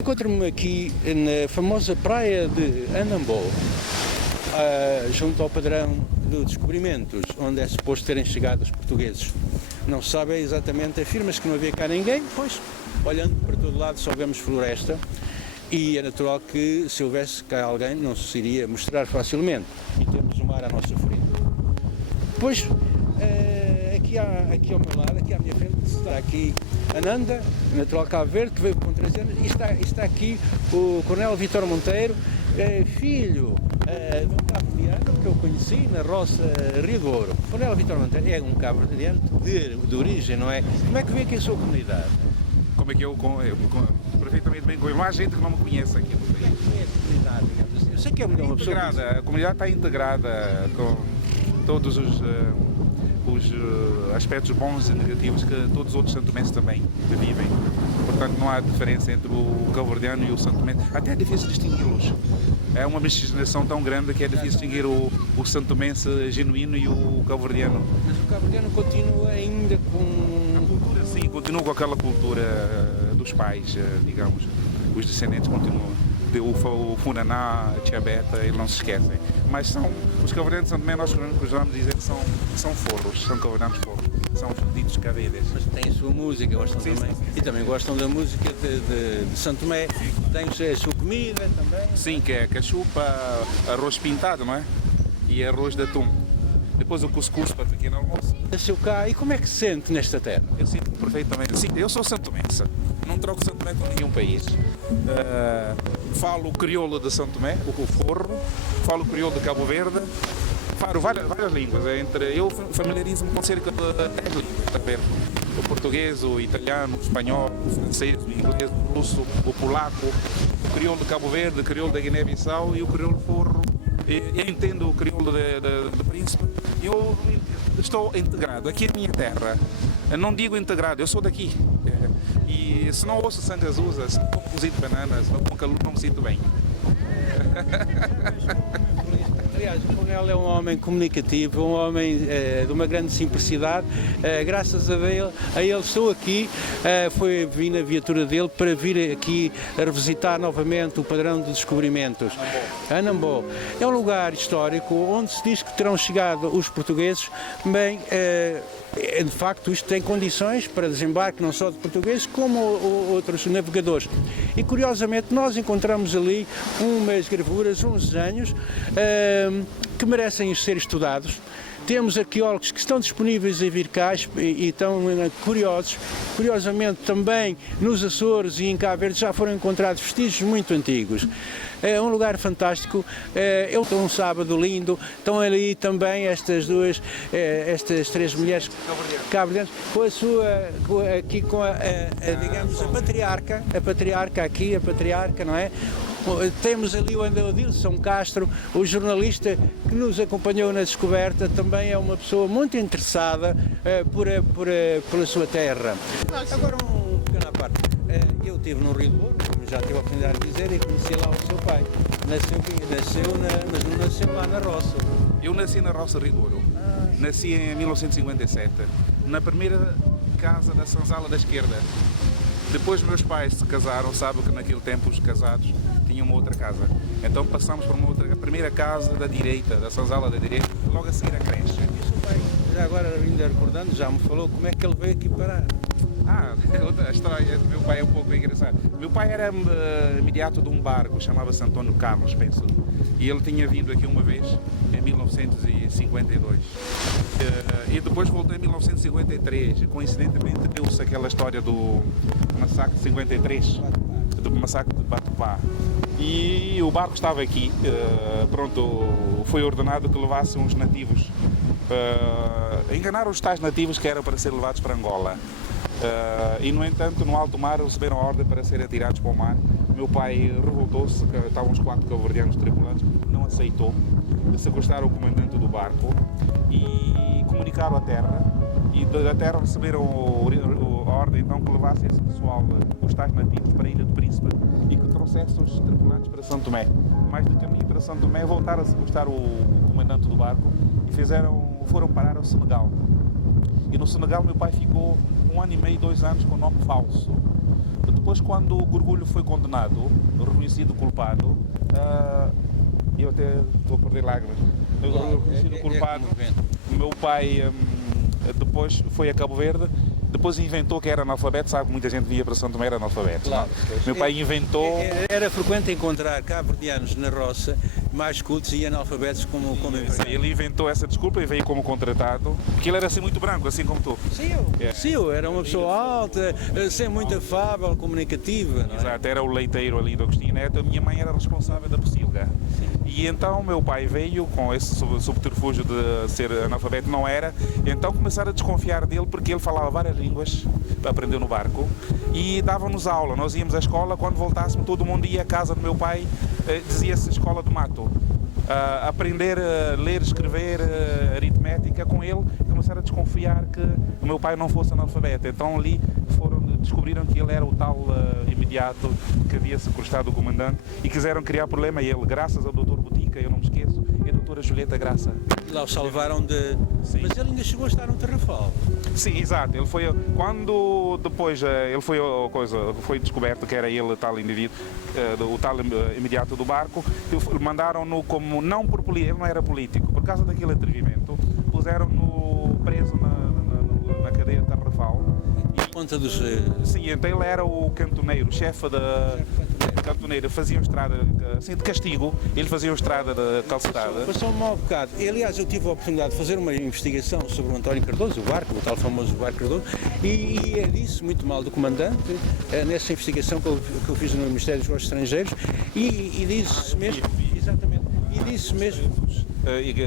Encontro-me aqui na famosa praia de Anambó, junto ao padrão de descobrimentos, onde é suposto terem chegado os portugueses. Não se sabe exatamente, afirma-se que não havia cá ninguém, pois, olhando para todo lado só vemos floresta e é natural que se houvesse cá alguém não se iria mostrar facilmente e temos o mar à nossa frente. Pois, aqui ao meu lado, aqui à minha frente, está aqui Ananda, natural Cabo Verde, que veio com 13 anos, e está aqui o Coronel Vítor Monteiro, filho de um cabo-verdiano que eu conheci na roça Rio do Ouro. O Coronel Vítor Monteiro é um cabo-verdiano de origem, não é? Como é que vê aqui a sua comunidade? Como é que eu perfeitamente bem com mais gente que não me conhece aqui. Como é que é a comunidade, digamos assim? Eu sei que é uma pessoa... A comunidade está integrada com todos os aspectos bons e negativos que todos os outros santomenses também vivem. Portanto, não há diferença entre o cabo-verdiano e o santomense. Até é difícil distingui-los. É uma miscigenação tão grande que é difícil distinguir o santomense genuíno e o cabo-verdiano. Mas o cabo-verdiano continua ainda com... A cultura, sim, continua com aquela cultura dos pais, digamos. Os descendentes continuam. O Funaná, a Tiabeta, eles não se esquecem. Mas os cabo-verdianos de São Tomé, nós costumamos dizer que são forros, são cabo-verdianos forros, são os ditos cabedas. Mas têm a sua música, gostam sim, também. Sim. E também gostam da música de São Tomé. Tem a sua comida também. Sim, que é cachupa, arroz pintado, não é? E arroz de atum. Depois o cuscuz para pequeno almoço. Nasceu cá, e como é que se sente nesta terra? Eu sinto perfeitamente. Sim, eu sou santomense. Não troco São Tomé com nenhum país. Falo o crioulo de São Tomé, o forro, falo o crioulo de Cabo Verde, falo várias línguas. Eu familiarizo-me com cerca de 10 línguas. O português, o italiano, o espanhol, o francês, o inglês, o russo, o polaco, o crioulo de Cabo Verde, o crioulo da Guiné-Bissau e o crioulo forro. Eu entendo o crioulo de Príncipe. Eu estou integrado. Aqui é a minha terra. Eu não digo integrado, eu sou daqui. E se não ouço sangazusa, se não como cozido de bananas, se não como calor, não me sinto bem. Aliás, o Coronel é um homem comunicativo, um homem de uma grande simplicidade. Graças a ele estou aqui, vim na viatura dele para vir aqui a revisitar novamente o padrão de descobrimentos. Anambó é um lugar histórico onde se diz que terão chegado os portugueses, bem, de facto isto tem condições para desembarque não só de portugueses como outros navegadores. E curiosamente nós encontramos ali umas gravuras, uns desenhos que merecem ser estudados. Temos arqueólogos que estão disponíveis a vir cá e estão curiosos. Curiosamente também nos Açores e em Cabo Verde já foram encontrados vestígios muito antigos. É um lugar fantástico, é um sábado lindo, estão ali também estas três mulheres cabo-verdianas, com a sua, digamos, a patriarca, não é? Temos ali o Adilson Castro, o jornalista que nos acompanhou na descoberta, também é uma pessoa muito interessada pela sua terra. Agora um pequeno à parte. Eu estive no Rio do Ouro, já tive a oportunidade de dizer, e conheci lá o seu pai. Mas não nasceu lá na roça. Eu nasci na roça Rio do Ouro. Nasci em 1957, na primeira casa da Senzala da esquerda. Depois meus pais se casaram, sabe que naquele tempo os casados tinham uma outra casa. Então passamos por a primeira casa da direita, da Senzala da direita, logo a seguir a creche. E o seu pai, já agora ainda recordando, já me falou como é que ele veio aqui parar. A história do meu pai é um pouco engraçada. Meu pai era imediato de um barco, chamava-se Antônio Carlos, penso. E ele tinha vindo aqui uma vez, em 1952. E depois voltou em 1953. Coincidentemente deu-se aquela história do massacre de 53, do massacre de Batupá. E o barco estava aqui, foi ordenado que levasse uns nativos. Enganaram os tais nativos que eram para ser levados para Angola. E no entanto, no alto mar, receberam a ordem para serem atirados para o mar. Meu pai revoltou-se, estavam uns 4 cabo-verdianos tripulantes, não aceitou, sequestraram o comandante do barco e comunicaram à terra. E da terra receberam a ordem então que levasse esse pessoal, os tais nativos, para a Ilha do Príncipe e que trouxesse os tripulantes para São Tomé. Mais de caminho para São Tomé, voltaram a sequestrar o comandante do barco e foram parar ao Senegal. E no Senegal meu pai ficou 1 ano e meio, 2 anos com nome falso. depois, quando o Gorgulho foi condenado, reconhecido culpado, eu até estou a perder lágrimas. Reconhecido culpado, meu pai depois foi a Cabo Verde. Depois inventou que era analfabeto, sabe que muita gente vinha para São Tomé era analfabeto. Claro. Meu pai inventou... Era frequente encontrar cabo-verdianos na roça, mais cultos e analfabetos como Ele inventou essa desculpa e veio como contratado, porque ele era assim muito branco, assim como tu. Sim, eu era uma pessoa alta, sem muito afável, comunicativa. Não é? Exato, era o leiteiro ali do Agostinho Neto, a minha mãe era responsável da pocilga. E então meu pai veio com esse subterfúgio de ser analfabeto, não era, então começaram a desconfiar dele porque ele falava várias línguas, aprendeu no barco, e dava-nos aula. Nós íamos à escola, quando voltássemos todo mundo ia à casa do meu pai, dizia-se escola do mato. Aprender a ler, escrever, aritmética com ele, começaram a desconfiar que o meu pai não fosse analfabeto. Então ali descobriram que ele era o tal imediato que havia sequestrado o comandante e quiseram criar problema a ele, graças ao Dr. Botica, eu não me esqueço, e a doutora Julieta Graça. Lá o salvaram de... Sim. Mas ele ainda chegou a estar no Tarrafal. Sim, exato. Ele foi quando depois ele foi descoberto que era ele o tal indivíduo, o tal imediato do barco. Mandaram-no como não por político, ele não era político, por causa daquele atrevimento, puseram-no preso na cadeia de Tarrafal. Conta dos... Sim, então ele era o cantoneiro, o chefe da cantoneira, faziam estrada, assim, de castigo, ele fazia estrada de calçada. Passou um mau bocado. Aliás, eu tive a oportunidade de fazer uma investigação sobre o António Cardoso, o barco, o tal famoso barco Cardoso, e disse muito mal do comandante, nessa investigação que eu fiz no Ministério dos Negócios Estrangeiros, e disse mesmo, exatamente, e disse mesmo...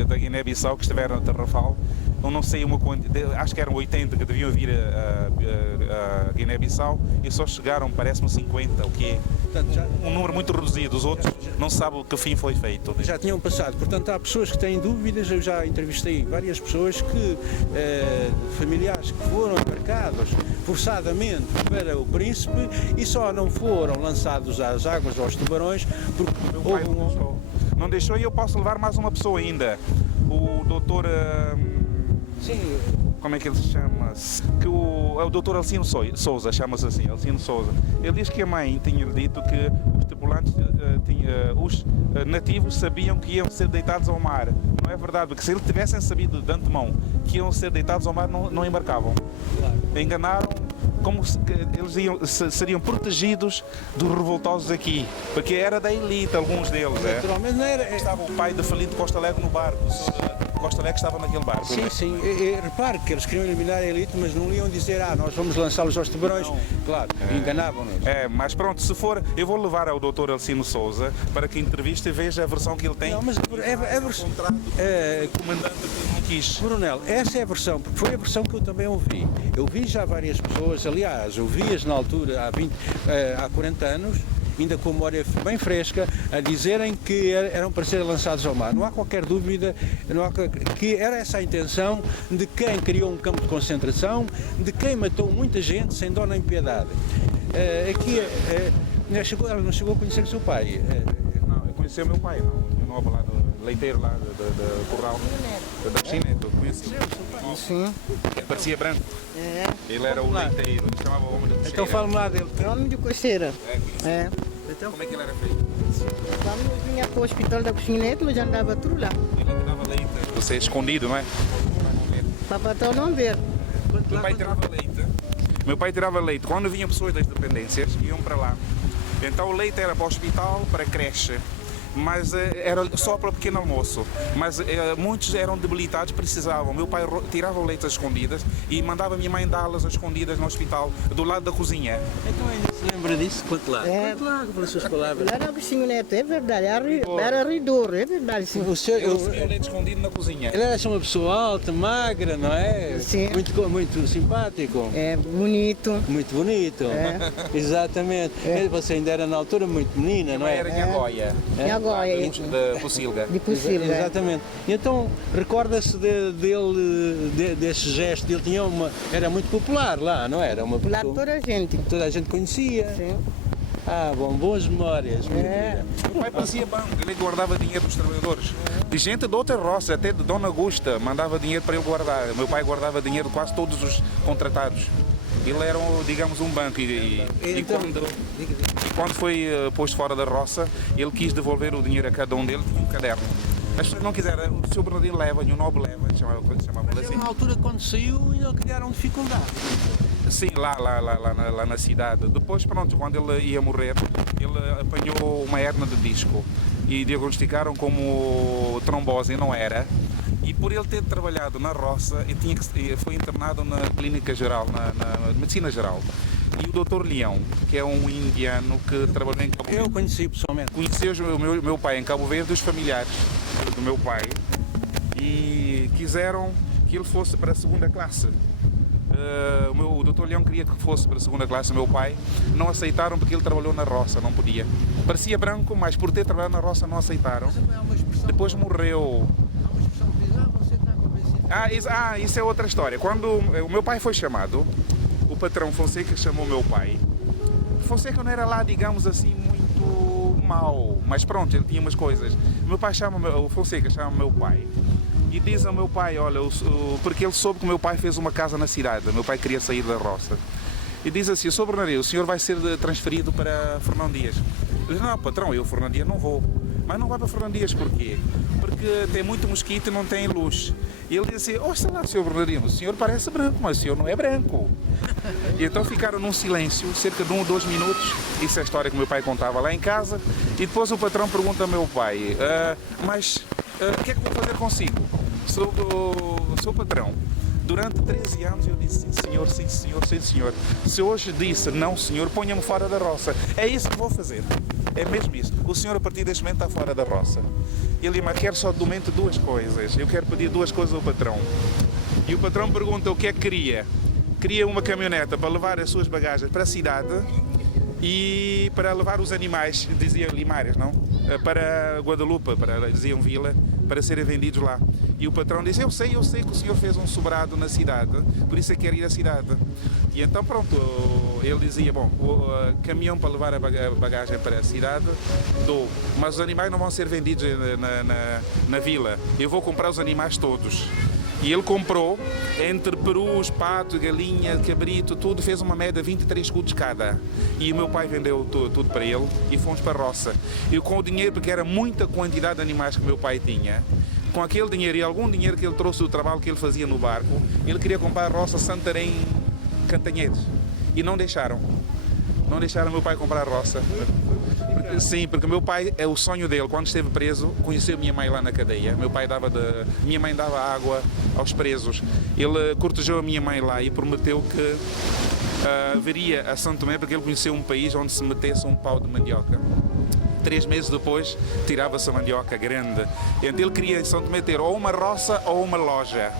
Da Guiné-Bissau, que estiveram a Tarrafal, eu não sei, acho que eram 80 que deviam vir a Guiné-Bissau e só chegaram, parece-me, 50, o que é um número muito reduzido. Os outros não sabem que fim foi feito. Já tinham passado, portanto há pessoas que têm dúvidas, eu já entrevistei várias pessoas familiares que foram embarcados forçadamente para o Príncipe e só não foram lançados às águas ou aos tubarões porque houve não deixou e eu posso levar mais uma pessoa ainda. O doutor... Sim. Como é que ele se chama? É o doutor Alcino Souza, chama-se assim, Alcino Souza. Ele diz que a mãe tinha-lhe dito que os tripulantes, os nativos sabiam que iam ser deitados ao mar. Não é verdade, porque se eles tivessem sabido de antemão que iam ser deitados ao mar, não embarcavam. Claro. Enganaram, como se eles seriam protegidos dos revoltosos aqui, porque era da elite, alguns deles. Naturalmente não era. Estava o pai de Felipe Costa Alegre no barco. Costa Alegre estava naquele barco. Sim. Repare que eles queriam eliminar a elite, mas não iam dizer, nós vamos lançá-los aos tubarões. Não. Claro, enganavam-nos. Mas pronto, se for, eu vou levar ao Dr. Alcino Souza para que entreviste e veja a versão que ele tem. Não, mas a versão... comandante que não quis. Coronel, essa é a versão, porque foi a versão que eu também ouvi. Eu vi já várias pessoas, aliás, ouvi-as na altura, há 40 anos, ainda com a memória bem fresca, a dizerem que eram para ser lançados ao mar. Não há qualquer dúvida que era essa a intenção de quem criou um campo de concentração, de quem matou muita gente sem dó nem piedade. Ela não chegou a conhecer o seu pai. Não, eu conheci o meu pai, não lá do leiteiro lá do Curral, da Chineto, conheci o seu pai. Sim. Parecia branco. Ele era o leiteiro, ele chamava o homem de cocheira. Então fala-me lá dele. Homem de cocheira. Então, como é que ele era feito? Quando vinha para o hospital da Coxinete, eu já andava tudo lá. Ele dava leite. Você é escondido, não é? Para patrão não ver. Meu pai tirava leite. Meu pai tirava leite. Quando vinham pessoas das dependências, iam para lá. Então o leite era para o hospital, para a creche. Mas era só para o pequeno almoço. Mas muitos eram debilitados, precisavam. Meu pai tirava o leite às escondidas e mandava a minha mãe dá-las às escondidas no hospital, do lado da cozinha. Então ainda se lembra disso? Conte lá. Conte lá, pelas suas palavras. Lá na Agostinho Neto, é verdade. Era ridor, é verdade. Sim. Eu recebia o leite escondido na cozinha. Ele era uma pessoa alta, magra, não é? Sim. Muito simpático. É, bonito. Muito bonito. Exatamente. Você ainda era na altura muito menina, não é? Era Nhagoia. Nhagoia. De Pocilga. De Pocilga. Exatamente. E então, recorda-se desse gesto. Ele era muito popular lá, não era? Popular toda a gente conhecia. Sim. Boas memórias. O pai fazia banco, ele guardava dinheiro dos trabalhadores. De gente de outra roça, até de Dona Augusta, mandava dinheiro para ele guardar. Meu pai guardava dinheiro de quase todos os contratados. Ele era, digamos, um banco e Então, quando foi posto fora da roça, ele quis devolver o dinheiro a cada um deles, tinha um caderno. As pessoas não quiseram, o Sr. Bernardino leva-lhe, o Nobre leva, chamavam-lhe mas assim. na altura quando saiu ainda criaram dificuldade. Sim, lá na cidade. Depois, pronto, quando ele ia morrer, ele apanhou uma hérnia de disco e diagnosticaram como trombose, e não era. E por ele ter trabalhado na roça, foi internado na clínica geral, na medicina geral. E o Dr. Leão, que é um indiano que trabalhou em Cabo Verde. Eu conheci pessoalmente. Conheceu o meu pai em Cabo Verde, os familiares do meu pai, e quiseram que ele fosse para a segunda classe. O Dr. Leão queria que fosse para a segunda classe, o meu pai. Não aceitaram porque ele trabalhou na roça, não podia. Parecia branco, mas por ter trabalhado na roça não aceitaram. Depois morreu. Isso é outra história. Quando o meu pai foi chamado, o patrão Fonseca chamou meu pai. Fonseca não era lá, digamos assim, muito mau, mas pronto, ele tinha umas coisas. O Fonseca chama meu pai e diz ao meu pai, olha, porque ele soube que o meu pai fez uma casa na cidade, meu pai queria sair da roça. E diz assim, Sr. Bernardino, o senhor vai ser transferido para Fernão Dias. Eu disse, não, patrão, eu Fernão Dias não vou. Mas não vai para Fernão Dias porquê? Porque tem muito mosquito e não tem luz. E ele disse assim, está lá, Sr. Bernardino, o senhor parece branco, mas o senhor não é branco. E então ficaram num silêncio, cerca de 1 ou 2 minutos. Isso é a história que meu pai contava lá em casa. E depois o patrão pergunta ao meu pai, o que é que vou fazer consigo? Sou patrão. Durante 13 anos eu disse sim senhor, sim senhor, sim senhor. Se hoje disse não senhor, ponha-me fora da roça. É isso que vou fazer. É mesmo isso. O senhor a partir deste momento está fora da roça. Ele diz, mas quero só de momento 2 coisas. Eu quero pedir 2 coisas ao patrão. E o patrão pergunta o que é que queria. Queria uma caminhoneta para levar as suas bagagens para a cidade e para levar os animais, diziam Limares, não? Para Guadalupe, diziam Vila, para serem vendidos lá. E o patrão disse, eu sei que o senhor fez um sobrado na cidade, por isso é que quer ir à cidade. E então pronto, ele dizia, bom, o caminhão para levar a bagagem para a cidade, dou, mas os animais não vão ser vendidos na vila, eu vou comprar os animais todos. E ele comprou, entre perus, pato, galinha, cabrito, tudo, fez uma média de 23 escudos cada. E o meu pai vendeu tudo para ele e fomos para a roça. E com o dinheiro, porque era muita quantidade de animais que o meu pai tinha, com aquele dinheiro e algum dinheiro que ele trouxe do trabalho que ele fazia no barco, ele queria comprar a roça Santarém Cantanhedes. E não deixaram. Não deixaram o meu pai comprar a roça. Sim, porque o meu pai, é o sonho dele, quando esteve preso, conheceu minha mãe lá na cadeia. Minha mãe dava água aos presos. Ele cortejou a minha mãe lá e prometeu que viria a São Tomé porque ele conheceu um país onde se metesse um pau de mandioca. 3 meses depois, tirava-se a mandioca grande. Então ele queria em São Tomé ter ou uma roça ou uma loja.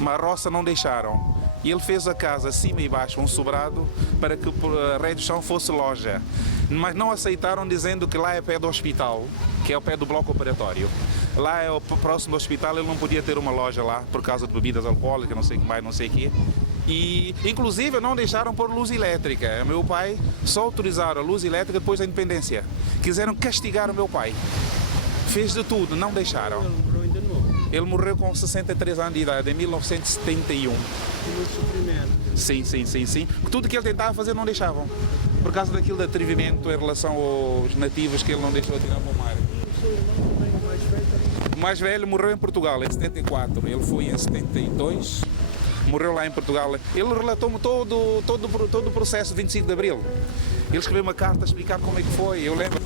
Uma roça não deixaram. E ele fez a casa acima e baixo, um sobrado, para que a rede de chão fosse loja. Mas não aceitaram, dizendo que lá é pé do hospital, que é o pé do bloco operatório. Lá é o próximo do hospital, ele não podia ter uma loja lá, por causa de bebidas alcoólicas, não sei o que mais, não sei o quê. E, inclusive, não deixaram pôr luz elétrica. Meu pai só autorizaram a luz elétrica depois da independência. Quiseram castigar o meu pai. Fez de tudo, não deixaram. Ele morreu com 63 anos de idade, em 1971. Sim. Tudo que ele tentava fazer não deixavam. Por causa daquilo de atrevimento em relação aos nativos que ele não deixou tirar para o mar. O mais velho morreu em Portugal, em 74. Ele foi em 72. Morreu lá em Portugal. Ele relatou-me todo o processo de 25 de Abril. Ele escreveu uma carta a explicar como é que foi. Eu lembro.